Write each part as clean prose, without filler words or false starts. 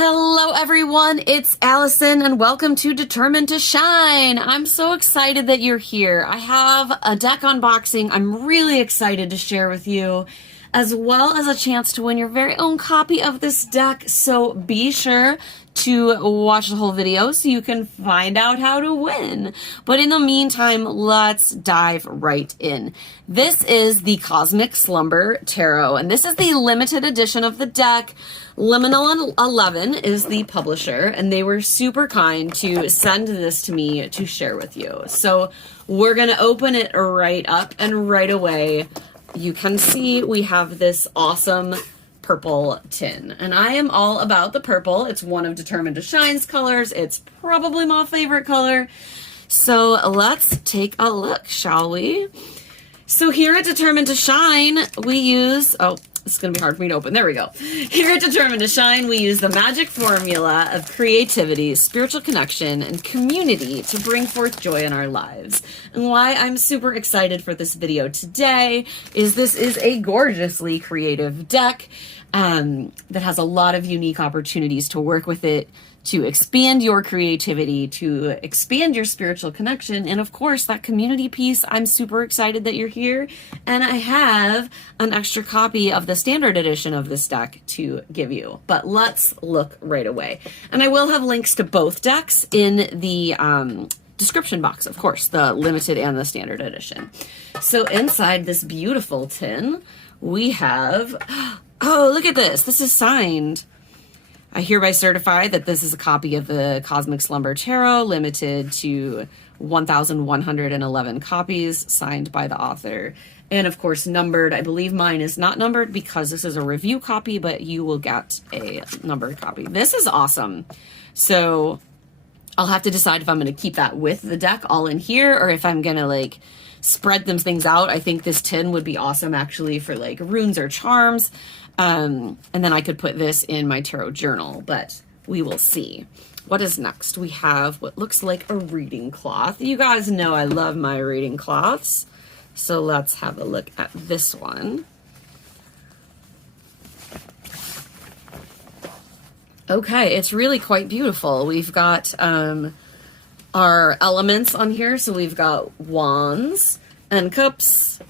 Hello everyone, it's Allison and welcome to Determined to Shine. I'm so excited that you're here. I have a deck unboxing I'm really excited to share with you, as well as a chance to win your very own copy of this deck, so be sure to watch the whole video so you can find out how to win. But in the meantime, let's dive right in. This is the Cosmic Slumber Tarot, and this is the limited edition of the deck. Liminal 11 is the publisher, and they were super kind to send this to me to share with you. So we're gonna open it right up, and right away, you can see we have this awesome purple tin, and I am all about the purple. It's one of Determined to Shine's colors. It's probably my favorite color. So let's take a look, shall we? So here at Determined to Shine, we use, it's gonna be hard for me to open. There we go. Here at Determined to Shine, we use the magic formula of creativity, spiritual connection, and community to bring forth joy in our lives. And why I'm super excited for this video today is this is a gorgeously creative deck that has a lot of unique opportunities to work with it, to expand your creativity, to expand your spiritual connection, and of course that community piece. I'm super excited that you're here, and I have an extra copy of the standard edition of this deck to give you. But let's look right away. And I will have links to both decks in the description box, of course, the limited and the standard edition. So inside this beautiful tin, we have, oh, look at this. This is signed. I hereby certify that this is a copy of the Cosmic Slumber Tarot, limited to 1,111 copies, signed by the author. And of course, numbered. I believe mine is not numbered because this is a review copy, but you will get a numbered copy. This is awesome. So I'll have to decide if I'm going to keep that with the deck all in here, or if I'm going to like spread them things out. I think this tin would be awesome actually for like runes or charms. And then I could put this in my tarot journal, but we will see. What is next? We have what looks like a reading cloth. You guys know I love my reading cloths. So let's have a look at this one. Okay, it's really quite beautiful. We've got our elements on here. So we've got wands and cups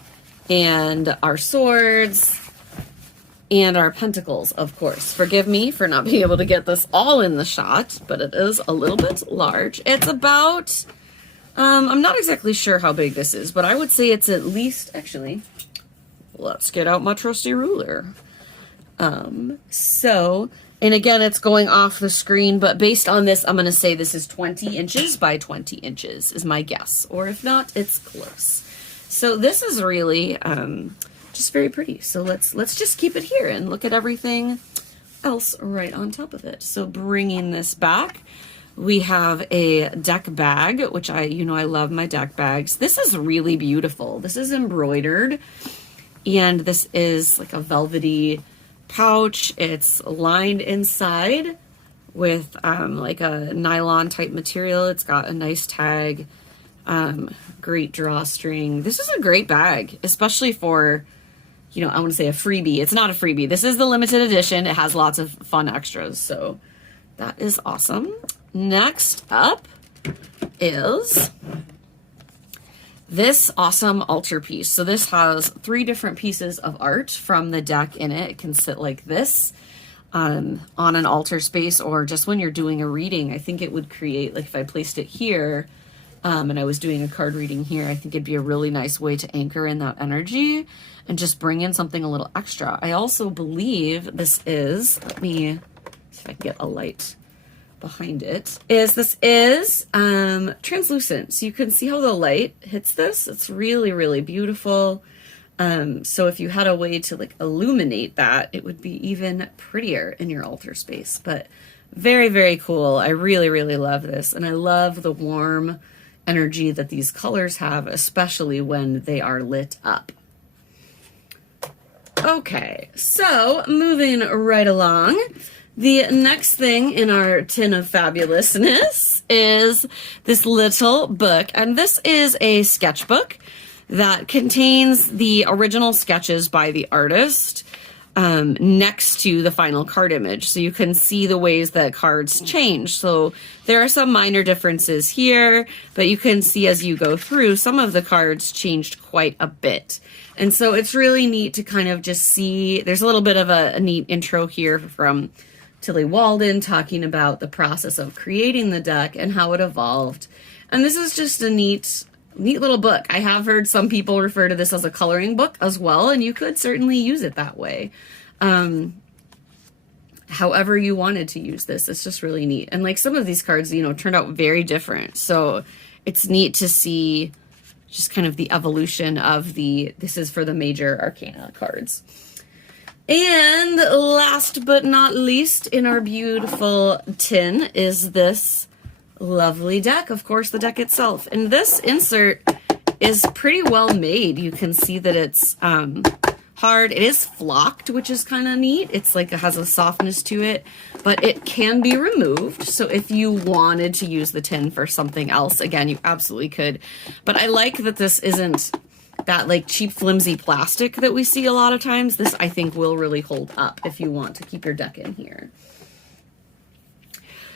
and our swords and our pentacles, of course. Forgive me for not being able to get this all in the shot, but it is a little bit large. It's about, I'm not exactly sure how big this is, but I would say it's at least, actually, let's get out my trusty ruler. And again, it's going off the screen, but based on this, I'm going to say this is 20 inches by 20 inches is my guess. Or if not, it's close. So this is really just very pretty. So let's just keep it here and look at everything else right on top of it. So bringing this back, we have a deck bag, which I love my deck bags. This is really beautiful. This is embroidered, and this is like a velvety pouch. It's lined inside with like a nylon type material. It's got a nice tag, great drawstring. This is a great bag, especially for, I want to say a freebie. It's not a freebie. This is the limited edition. It has lots of fun extras, so that is awesome. Next up is this awesome altarpiece. So this has 3 different pieces of art from the deck in it. It can sit like this on an altar space, or just when you're doing a reading. I think it would create, like if I placed it here and I was doing a card reading here, I think it'd be a really nice way to anchor in that energy and just bring in something a little extra. I also believe this is, let me see if I can get a light behind it, this is translucent. So you can see how the light hits this. It's really, really beautiful. So if you had a way to like illuminate that, it would be even prettier in your altar space. But very, very cool. I really, really love this. And I love the warm energy that these colors have, especially when they are lit up. Okay, so moving right along, the next thing in our tin of fabulousness is this little book, and this is a sketchbook that contains the original sketches by the artist. next to the final card image. So you can see the ways that cards change. So there are some minor differences here, but you can see as you go through, some of the cards changed quite a bit. And so it's really neat to kind of just see, there's a little bit of a neat intro here from Tilly Walden talking about the process of creating the deck and how it evolved. And this is just a neat little book. I have heard some people refer to this as a coloring book as well, and you could certainly use it that way. However you wanted to use this, it's just really neat. And like some of these cards, you know, turned out very different. So it's neat to see just kind of the evolution of this is for the major arcana cards. And last but not least in our beautiful tin is this lovely deck, of course, the deck itself. And this insert is pretty well made. You can see that it's hard. It is flocked, which is kind of neat. It's like it has a softness to it, but it can be removed. So if you wanted to use the tin for something else, again, you absolutely could. But I like that this isn't that like cheap flimsy plastic that we see a lot of times. This I think will really hold up if you want to keep your deck in here.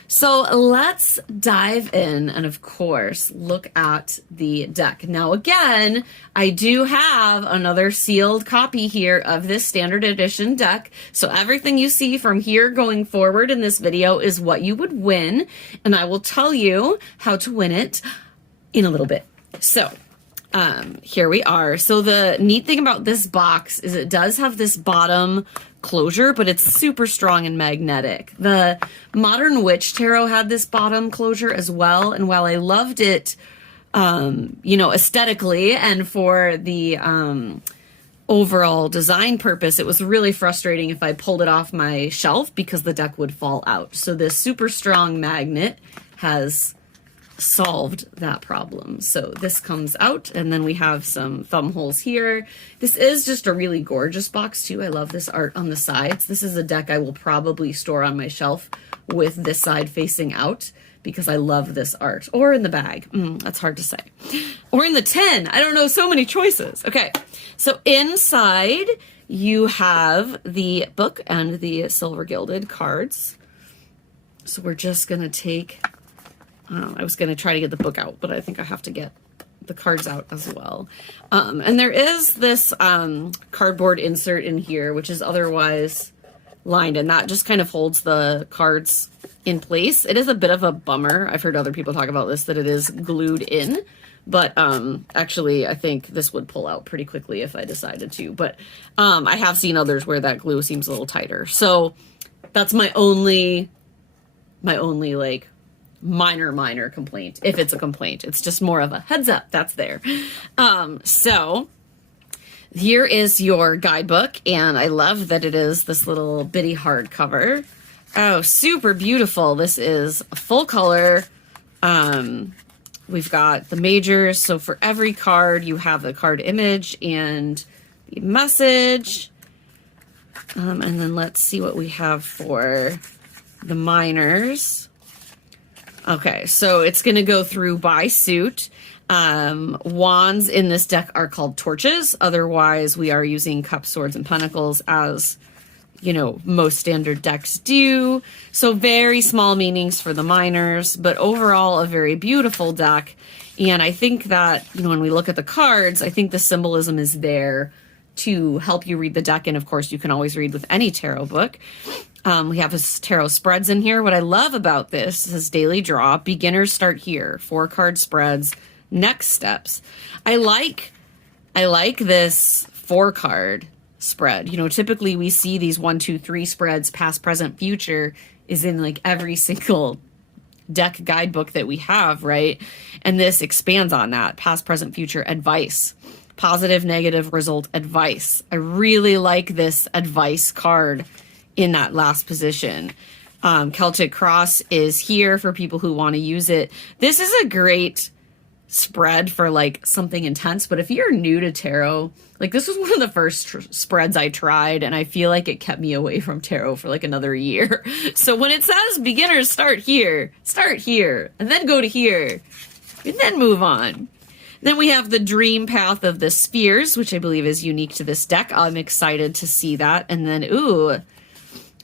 So let's dive in and, of course, look at the deck. Now, again, I do have another sealed copy here of this standard edition deck. So everything you see from here going forward in this video is what you would win. And I will tell you how to win it in a little bit. So here we are. So the neat thing about this box is it does have this bottom closure, but it's super strong and magnetic. The Modern Witch Tarot had this bottom closure as well, and while I loved it, you know, aesthetically and for the overall design purpose, it was really frustrating if I pulled it off my shelf because the deck would fall out. So this super strong magnet has solved that problem. So this comes out, and then we have some thumb holes here. This is just a really gorgeous box too. I love this art on the sides. This is a deck I will probably store on my shelf with this side facing out because I love this art. Or in the bag. That's hard to say. Or in the tin. I don't know, so many choices. Okay, so inside you have the book and the silver gilded cards. So we're just gonna take I was going to try to get the book out, but I think I have to get the cards out as well. And there is this cardboard insert in here, which is otherwise lined, and that just kind of holds the cards in place. It is a bit of a bummer. I've heard other people talk about this, that it is glued in, but actually I think this would pull out pretty quickly if I decided to. But I have seen others where that glue seems a little tighter. So that's my only like minor complaint, if it's a complaint. It's just more of a heads up that's there. So here is your guidebook, and I love that it is this little bitty hardcover. Oh, super beautiful. This is full color. We've got the majors, so for every card you have the card image and the message. And then let's see what we have for the minors. Okay, so it's going to go through by suit. Wands in this deck are called torches. Otherwise, we are using cups, swords, and pentacles as, you know, most standard decks do. So very small meanings for the minors, but overall a very beautiful deck. And I think that, you know, when we look at the cards, I think the symbolism is there to help you read the deck. And of course, you can always read with any tarot book. We have tarot spreads in here. What I love about this is daily draw. Beginners start here. 4-card spreads. Next steps. I like this 4-card spread. You know, typically we see these 1, 2, 3 spreads. Past, present, future is in like every single deck guidebook that we have, right? And this expands on that. Past, present, future, advice. Positive, negative, result, advice. I really like this advice card in that last position. Celtic Cross is here for people who want to use it. This is a great spread for like something intense, but if you're new to tarot, like this was one of the first spreads I tried, and I feel like it kept me away from tarot for like another year. So when it says beginners start here, and then go to here, and then move on. Then we have the Dream Path of the Spheres, which I believe is unique to this deck. I'm excited to see that. And then, ooh,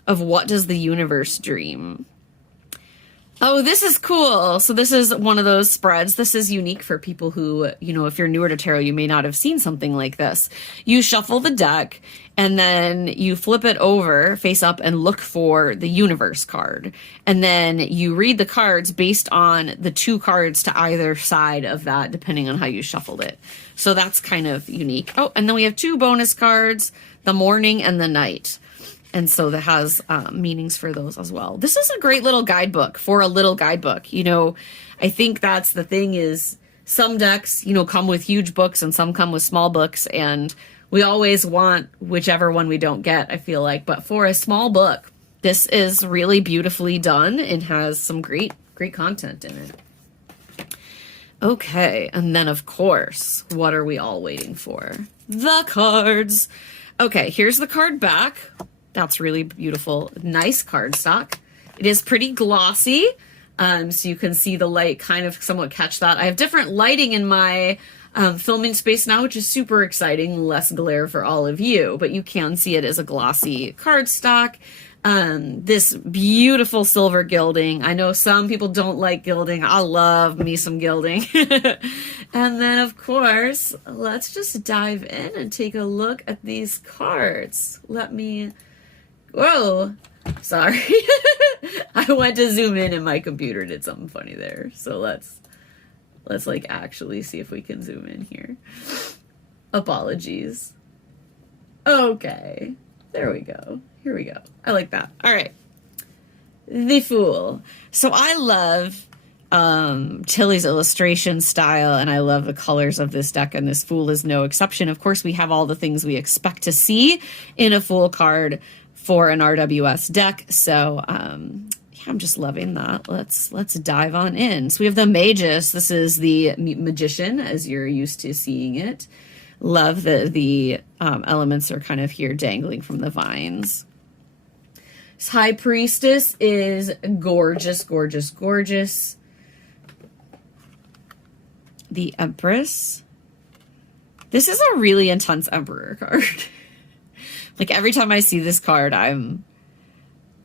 of What Does the Universe Dream? Oh, this is cool. So this is one of those spreads. This is unique for people who, you know, if you're newer to tarot, you may not have seen something like this. You shuffle the deck and then you flip it over face up and look for the universe card. And then you read the cards based on the 2 cards to either side of that, depending on how you shuffled it. So that's kind of unique. Oh, and then we have 2 bonus cards, the morning and the night. And so that has meanings for those as well. This is a great little guidebook for a little guidebook. You know, I think that's the thing is some decks, you know, come with huge books and some come with small books. And we always want whichever one we don't get, I feel like. But for a small book, this is really beautifully done and has some great content in it. Okay, and then of course, what are we all waiting for? The cards. Okay, here's the card back. That's really beautiful. Nice cardstock. It is pretty glossy, so you can see the light kind of somewhat catch that. I have different lighting in my filming space now, which is super exciting. Less glare for all of you, but you can see it as a glossy cardstock. This beautiful silver gilding. I know some people don't like gilding. I love me some gilding. And then, of course, let's just dive in and take a look at these cards. Let me... Whoa, sorry. I went to zoom in and my computer did something funny there. So let's like actually see if we can zoom in here. Apologies. Okay, there we go. Here we go. I like that. All right. The Fool. So I love Tilly's illustration style, and I love the colors of this deck, and this Fool is no exception. Of course, we have all the things we expect to see in a Fool card for an RWS deck. So yeah, I'm just loving that. Let's dive on in. So we have the Magus. This is the Magician as you're used to seeing it. Love that the elements are kind of here dangling from the vines. This High Priestess is gorgeous, gorgeous, gorgeous. The Empress. This is a really intense Emperor card. Like every time I see this card, I'm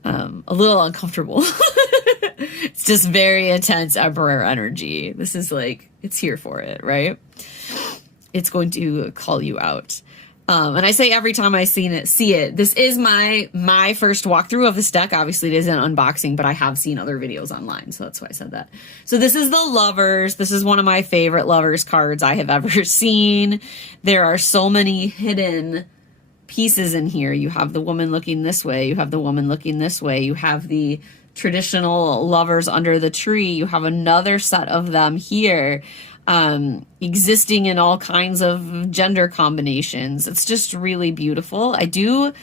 a little uncomfortable. It's just very intense Emperor energy. This is like, it's here for it, right? It's going to call you out. And I say every time I see it. This is my first walkthrough of this deck. Obviously, it isn't unboxing, but I have seen other videos online, so that's why I said that. So this is the Lovers. This is one of my favorite Lovers cards I have ever seen. There are so many hidden pieces in here. You have the woman looking this way. You have the woman looking this way. You have the traditional lovers under the tree. You have another set of them here, existing in all kinds of gender combinations. It's just really beautiful. I do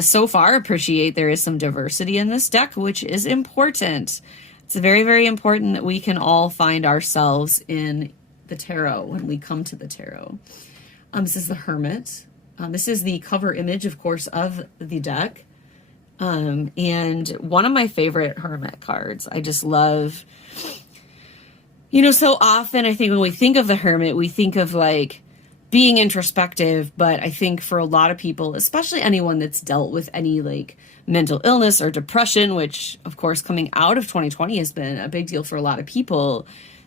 so far appreciate there is some diversity in this deck, which is important. It's very, very important that we can all find ourselves in the tarot when we come to the tarot. This is the Hermit. This is the cover image, of course, of the deck. And one of my favorite Hermit cards. I just love, you know, so often I think when we think of the Hermit, we think of like being introspective. But I think for a lot of people, especially anyone that's dealt with any like mental illness or depression, which of course coming out of 2020 has been a big deal for a lot of people,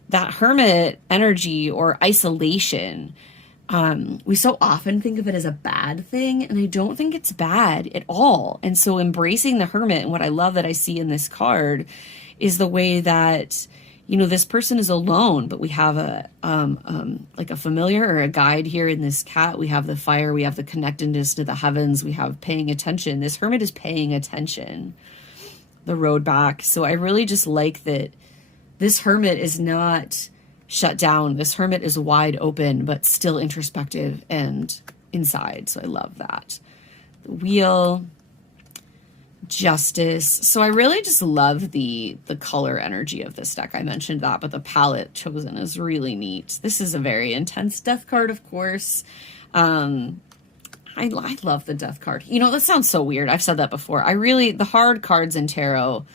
that Hermit energy or isolation, we so often think of it as a bad thing, and I don't think it's bad at all. And so embracing the Hermit, and what I love that I see in this card is the way that, you know, this person is alone, but we have a like a familiar or a guide here in this cat. We have the fire, we have the connectedness to the heavens, we have paying attention. This Hermit is paying attention, the road back. So I really just like that this Hermit is not shut down. This Hermit is wide open, but still introspective and inside. So I love that. The Wheel, Justice. So I really just love the color energy of this deck. I mentioned that, but the palette chosen is really neat. This is a very intense death card, of course. I love the death card. You know, that sounds so weird. I've said that before. The hard cards in tarot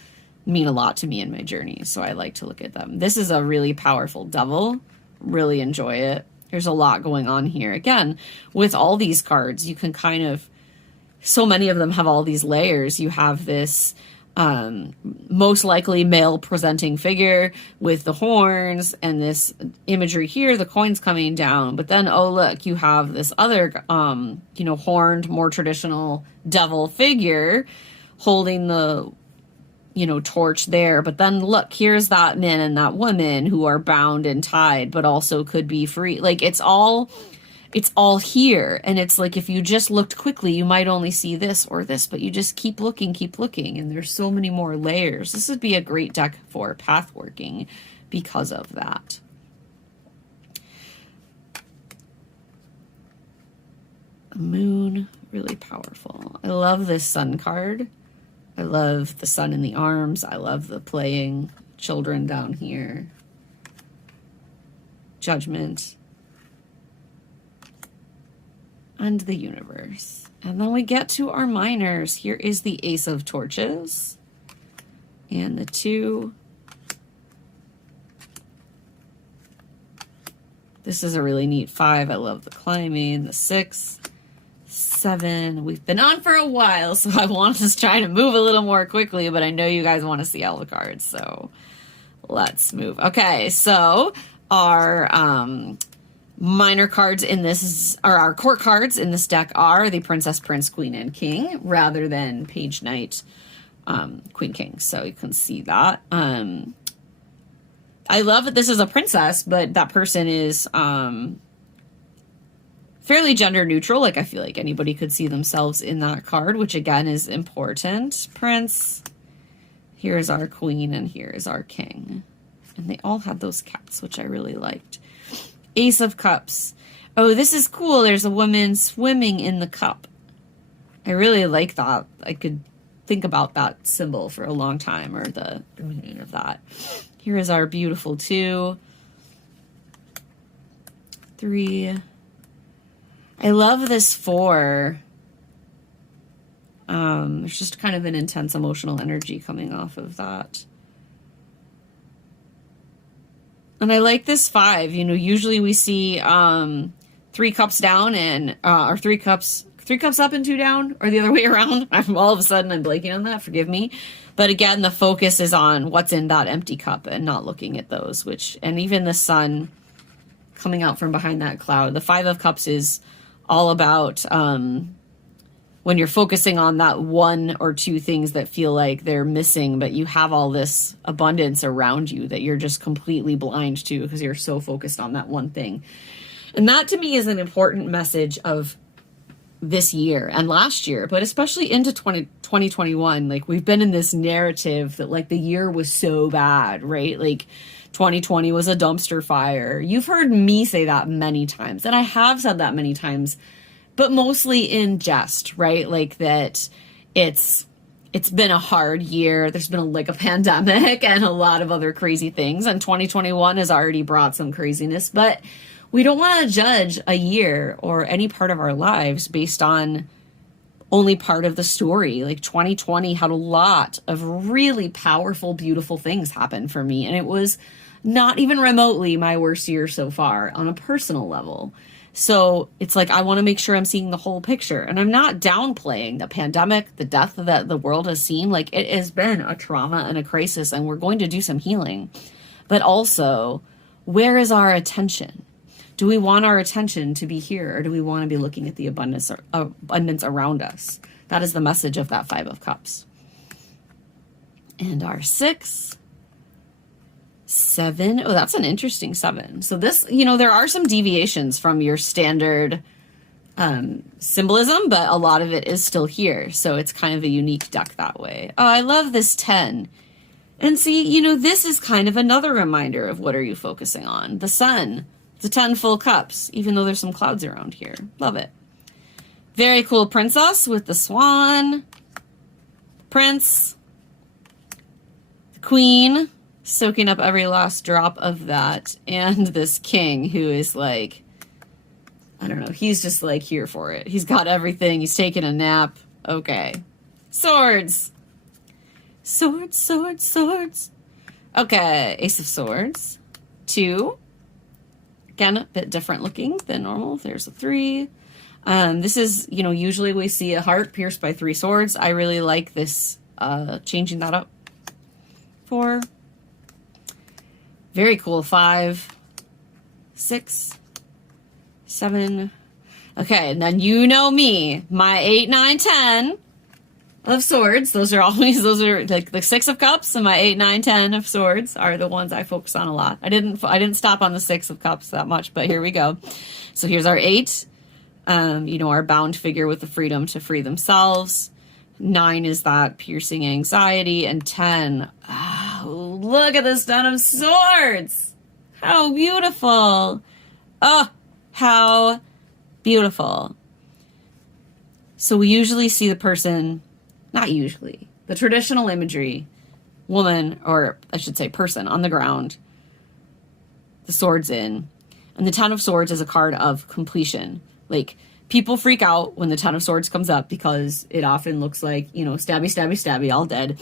mean a lot to me in my journey, so I like to look at them. This is a really powerful Devil. really enjoy it. There's a lot going on here. Again, with all these cards, you can kind of, so many of them have all these layers. You have this most likely male presenting figure with the horns and this imagery here, the coins coming down. But then, oh, look, you have this other, you know, horned, more traditional devil figure holding the, you know, torch there. But then look, here's that man and that woman who are bound and tied, but also could be free. Like it's all here. And it's like, if you just looked quickly, you might only see this or this, but you just keep looking. And there's so many more layers. This would be a great deck for path working because of that. Moon, really powerful. I love this sun card. I love the sun in the arms. I love the playing children down here. Judgment. And the universe. And then we get to our minors. Here is the Ace of Torches. And the 2. This is a really neat 5. I love the climbing. The 6. 7. We've been on for a while, so I want to try to move a little more quickly, but I know you guys want to see all the cards, so let's move. Okay, so our minor cards in this, or our court cards in this deck are the Princess, Prince, Queen, and King, rather than Page, Knight, Queen, King. So you can see that. I love that this is a princess, but that person is fairly gender neutral. Like I feel like anybody could see themselves in that card, which again is important. Prince, here's our Queen, and here is our King. And they all had those cats, which I really liked. Ace of Cups. Oh, this is cool. There's a woman swimming in the cup. I really like that. I could think about that symbol for a long time, or the meaning of that. Here is our beautiful 2. 3. I love this 4. There's just kind of an intense emotional energy coming off of that. And I like this 5. You know, usually we see 3 cups down and or 3 cups up and 2 down, or the other way around. All of a sudden I'm blanking on that. Forgive me. But again, the focus is on what's in that empty cup and not looking at those. And even the sun coming out from behind that cloud. The 5 of Cups is all about when you're focusing on that 1 or 2 things that feel like they're missing, but you have all this abundance around you that you're just completely blind to because you're so focused on that one thing. And that to me is an important message of this year and last year, but especially into 2021. Like we've been in this narrative that like the year was so bad, right? Like 2020 was a dumpster fire. You've heard me say that many times, and I have said that many times, but mostly in jest, right? Like that it's been a hard year. There's been like a pandemic and a lot of other crazy things, and 2021 has already brought some craziness, but we don't want to judge a year or any part of our lives based on only part of the story. Like 2020 had a lot of really powerful, beautiful things happen for me, and it was not even remotely my worst year so far on a personal level. So it's like, I want to make sure I'm seeing the whole picture, and I'm not downplaying the pandemic, the death that the world has seen. Like it has been a trauma and a crisis, and we're going to do some healing, but also where is our attention? Do we want our attention to be here, or do we want to be looking at the abundance around us? That is the message of that 5 of Cups. And our 6, 7. Oh, that's an interesting 7. So this, you know, there are some deviations from your standard symbolism, but a lot of it is still here. So it's kind of a unique deck that way. Oh, I love this 10. And see, you know, this is kind of another reminder of what are you focusing on? The sun. The 10 full cups, even though there's some clouds around here. Love it. Very cool princess with the swan. Prince. The queen, soaking up every last drop of that. And this king who is like, I don't know, he's just like here for it. He's got everything. He's taking a nap. Okay. Swords. Swords, swords, swords. Okay, Ace of Swords. 2. Again, a bit different looking than normal. There's a 3. This is, you know, usually we see a heart pierced by 3 swords. I really like this, changing that up. 4. Very cool. 5, 6, 7. Okay, and then you know me, my 8, 9, 10 of swords. Those are like the 6 of cups, and my 8, 9, 10 of swords are the ones I focus on a lot. I didn't stop on the 6 of cups that much, but here we go. So here's our 8. You know, our bound figure with the freedom to free themselves. 9 is that piercing anxiety, and 10. Oh, look at this 10 of swords. How beautiful. Oh, how beautiful. So we usually see the person, not usually, the traditional imagery, woman, or I should say person, on the ground, the swords in. And the 10 of swords is a card of completion. Like, people freak out when the 10 of swords comes up because it often looks like, you know, stabby, stabby, stabby, all dead,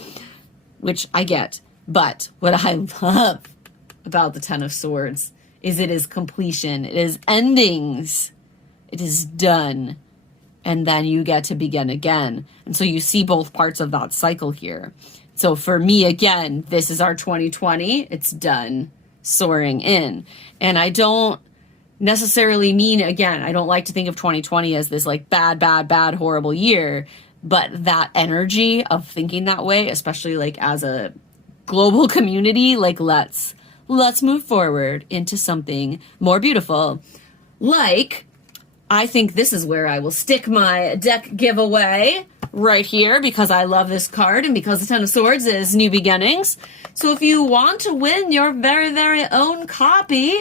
which I get. But what I love about the 10 of swords is it is completion. It is endings. It is done. And then you get to begin again. And so you see both parts of that cycle here. So for me, again, this is our 2020. It's done. Soaring in. And I don't necessarily mean, again, I don't like to think of 2020 as this like bad, horrible year. But that energy of thinking that way, especially like as a global community, like let's move forward into something more beautiful. Like, I think this is where I will stick my deck giveaway right here because I love this card and because the 10 of swords is new beginnings. So if you want to win your very, very own copy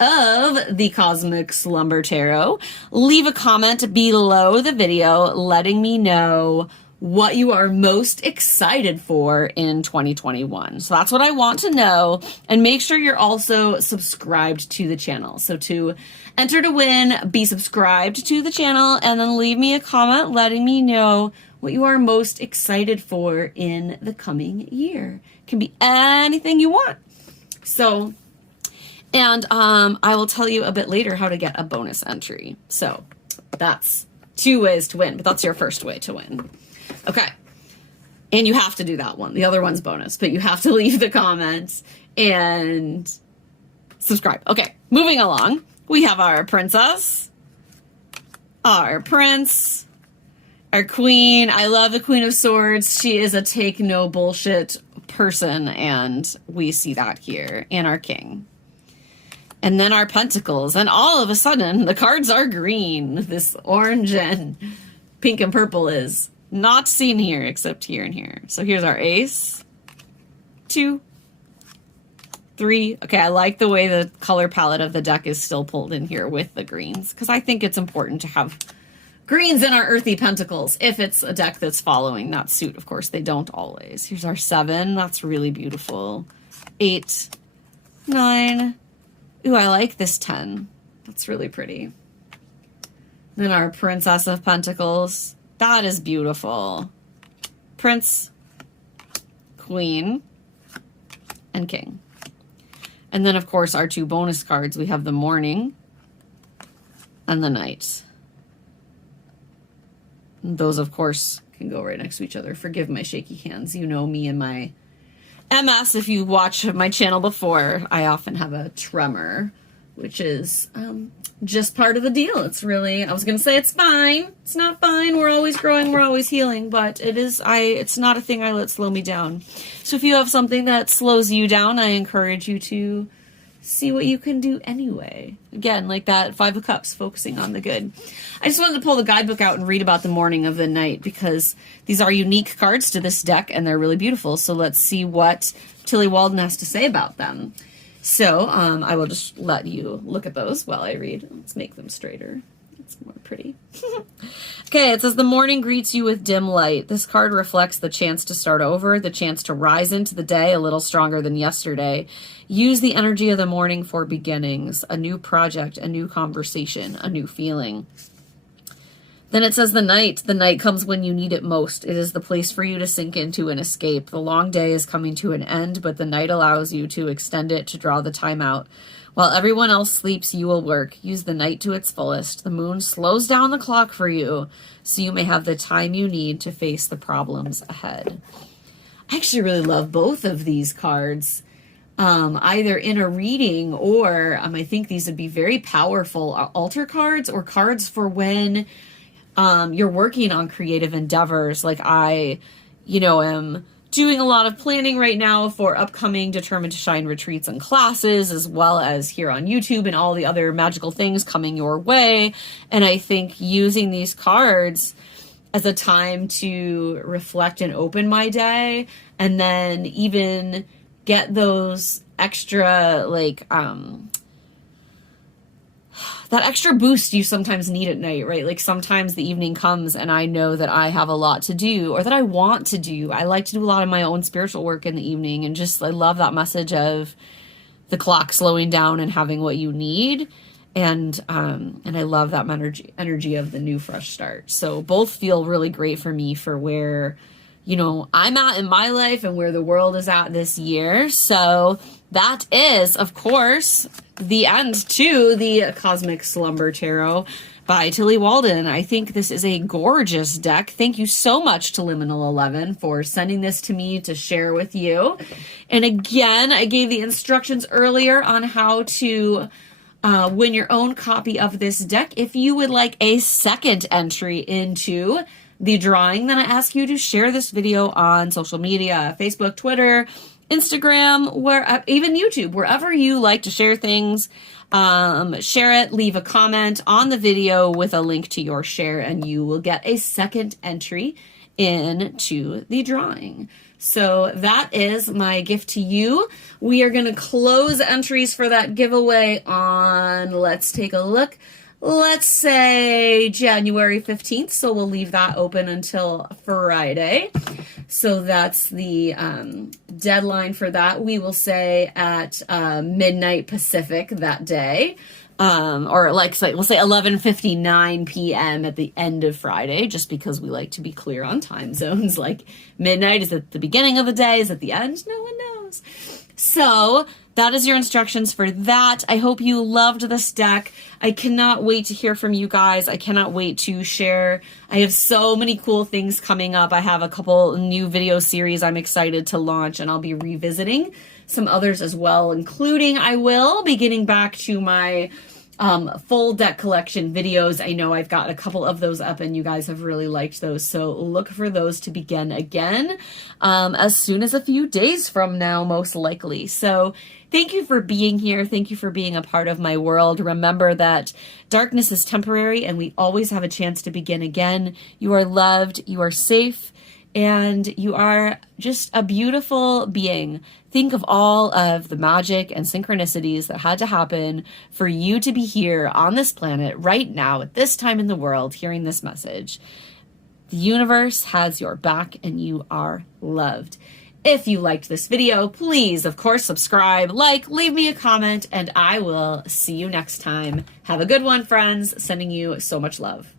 of the Cosmic Slumber Tarot, leave a comment below the video letting me know what you are most excited for in 2021. So that's what I want to know. And make sure you're also subscribed to the channel. So to enter to win, be subscribed to the channel and then leave me a comment letting me know what you are most excited for in the coming year. It can be anything you want. So, and I will tell you a bit later how to get a bonus entry. So that's 2 ways to win, but that's your first way to win. Okay. And you have to do that one. The other one's bonus, but you have to leave the comments and subscribe. Okay. Moving along. We have our princess, our prince, our queen. I love the Queen of Swords. She is a take no bullshit person. And we see that here. And our king. And then our pentacles. And all of a sudden, the cards are green. This orange and pink and purple is not seen here, except here and here. So here's our ace. 2, 3. Okay, I like the way the color palette of the deck is still pulled in here with the greens, because I think it's important to have greens in our earthy pentacles if it's a deck that's following that suit. Of course, they don't always. Here's our 7. That's really beautiful. 8, 9. Ooh, I like this 10. That's really pretty. Then our Princess of Pentacles. That is beautiful. Prince, Queen, and King. And then, of course, our 2 bonus cards. We have the Morning and the Knight. And those, of course, can go right next to each other. Forgive my shaky hands. You know me and my MS. If you watch my channel before, I often have a tremor, which is just part of the deal. It's really, I was going to say it's fine. It's not fine. We're always growing. We're always healing. But it is, it's not a thing I let slow me down. So if you have something that slows you down, I encourage you to see what you can do anyway. Again, like that 5 of Cups, focusing on the good. I just wanted to pull the guidebook out and read about the Morning of the Night because these are unique cards to this deck and they're really beautiful. So let's see what Tilly Walden has to say about them. So I will just let you look at those while I read. Let's make them straighter. It's more pretty. Okay, it says the morning greets you with dim light. This card reflects the chance to start over, the chance to rise into the day a little stronger than yesterday. Use the energy of the morning for beginnings, a new project, a new conversation, a new feeling. Then it says the night. The night comes when you need it most. It is the place for you to sink into and escape. The long day is coming to an end, but the night allows you to extend it, to draw the time out. While everyone else sleeps, you will work. Use the night to its fullest. The moon slows down the clock for you, so you may have the time you need to face the problems ahead. I actually really love both of these cards, either in a reading or I think these would be very powerful altar cards or cards for when you're working on creative endeavors. Like I, am doing a lot of planning right now for upcoming Determined to Shine retreats and classes, as well as here on YouTube and all the other magical things coming your way. And I think using these cards as a time to reflect and open my day, and then even get those extra, that extra boost you sometimes need at night, right? Like sometimes the evening comes and I know that I have a lot to do or that I want to do. I like to do a lot of my own spiritual work in the evening, and I love that message of the clock slowing down and having what you need. And I love that energy of the new fresh start. So both feel really great for me for where, I'm at in my life and where the world is at this year. So that is, of course, the end to the Cosmic Slumber Tarot by Tilly Walden. I think this is a gorgeous deck. Thank you so much to Liminal 11 for sending this to me to share with you. And again, I gave the instructions earlier on how to win your own copy of this deck. If you would like a second entry into the drawing, then I ask you to share this video on social media, Facebook, Twitter, Instagram, even YouTube, wherever you like to share things. Share it, leave a comment on the video with a link to your share, and you will get a second entry into the drawing. So that is my gift to you. We are going to close entries for that giveaway on, let's take a look, let's say January 15th. So we'll leave that open until Friday. So that's the deadline for that. We will say at midnight Pacific that day. Or we'll say 11:59 p.m. at the end of Friday, just because we like to be clear on time zones. Like midnight is at the beginning of the day, is at the end. No one knows. So that is your instructions for that. I hope you loved this deck. I cannot wait to hear from you guys. I cannot wait to share. I have so many cool things coming up. I have a couple new video series I'm excited to launch, and I'll be revisiting some others as well, including I will be getting back to my full deck collection videos. I know I've got a couple of those up and you guys have really liked those. So look for those to begin again as soon as a few days from now, most likely. So thank you for being here. Thank you for being a part of my world. Remember that darkness is temporary and we always have a chance to begin again. You are loved, you are safe, and you are just a beautiful being. Think of all of the magic and synchronicities that had to happen for you to be here on this planet right now at this time in the world, hearing this message. The universe has your back and you are loved. If you liked this video, please, of course, subscribe, leave me a comment, and I will see you next time. Have a good one, friends. Sending you so much love.